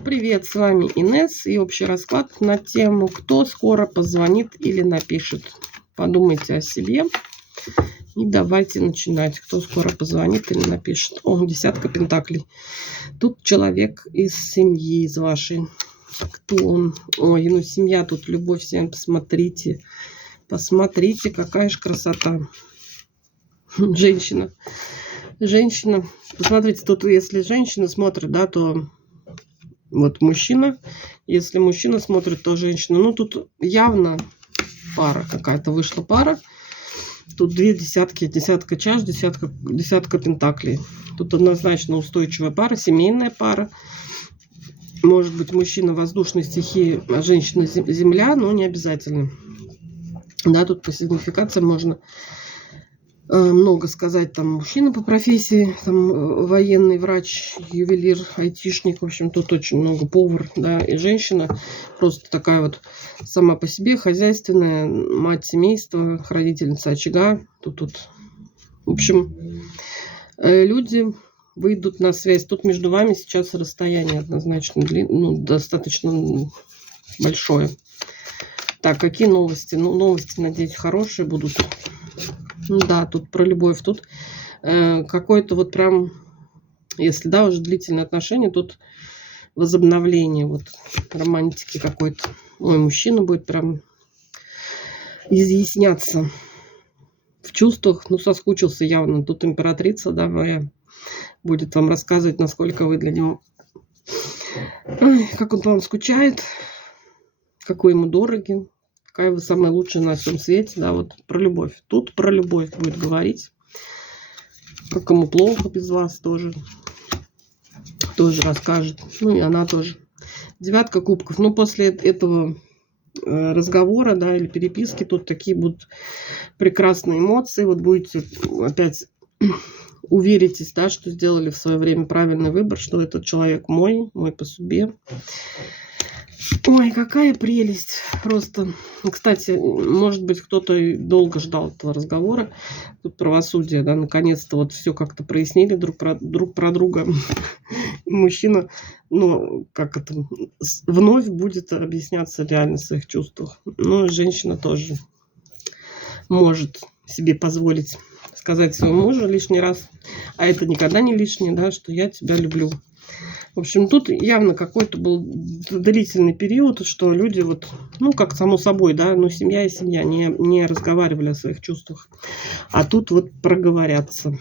Привет, с вами Инесс и общий расклад на тему «Кто скоро позвонит или напишет?». Подумайте о себе и давайте начинать. Кто скоро позвонит или напишет? О, десятка пентаклей. Тут человек из семьи, из вашей. Кто он? Ой, ну семья, тут любовь всем. Посмотрите. Посмотрите, какая же красота. Женщина. Женщина. Посмотрите, тут если женщина смотрит, да, то... Вот мужчина, если мужчина смотрит, то женщина. Ну, тут явно пара какая-то вышла пара. Тут две десятки, десятка чаш, десятка пентаклей. Тут однозначно устойчивая пара, семейная пара. Может быть, мужчина воздушной стихии, а женщина земля, но не обязательно. Да, тут по сигнификации можно много сказать. Там мужчина по профессии, там военный, врач, ювелир, айтишник. В общем, тут очень много, повар, да, и женщина просто такая вот сама по себе хозяйственная, мать семейства, хранительница очага. Тут, в общем, люди выйдут на связь. Тут между вами сейчас расстояние однозначно достаточно большое. Так, какие новости? Ну, новости, надеюсь, хорошие будут. Да, тут про любовь. Тут какой-то вот прям, если, да, уже длительные отношения, тут возобновление вот романтики какой-то. Ой, мужчина будет прям изъясняться в чувствах. Ну, соскучился явно. Тут императрица, да, моя, будет вам рассказывать, насколько вы для него... Ой, как он по вам скучает, какой ему дороги. Какая вы самая лучшая на всем свете, да, вот про любовь. Тут про любовь будет говорить. Как ему плохо без вас тоже расскажет. Ну и она тоже. Девятка кубков. Ну, после этого разговора, да, или переписки, тут такие будут прекрасные эмоции. Вот будете опять уверитесь, да, что сделали в свое время правильный выбор, что этот человек мой по судьбе. Ой, какая прелесть. Просто. Кстати, может быть, кто-то долго ждал этого разговора. Тут правосудие, да, наконец-то вот все как-то прояснили друг про друга. Мужчина, ну, как это, вновь будет объясняться реально в своих чувствах. Ну, и женщина тоже может себе позволить сказать своему мужу лишний раз, а это никогда не лишнее, да, что я тебя люблю. В общем, тут явно какой-то был длительный период, что люди вот, ну, как само собой, да, ну, семья и семья не разговаривали о своих чувствах. А тут вот проговорятся.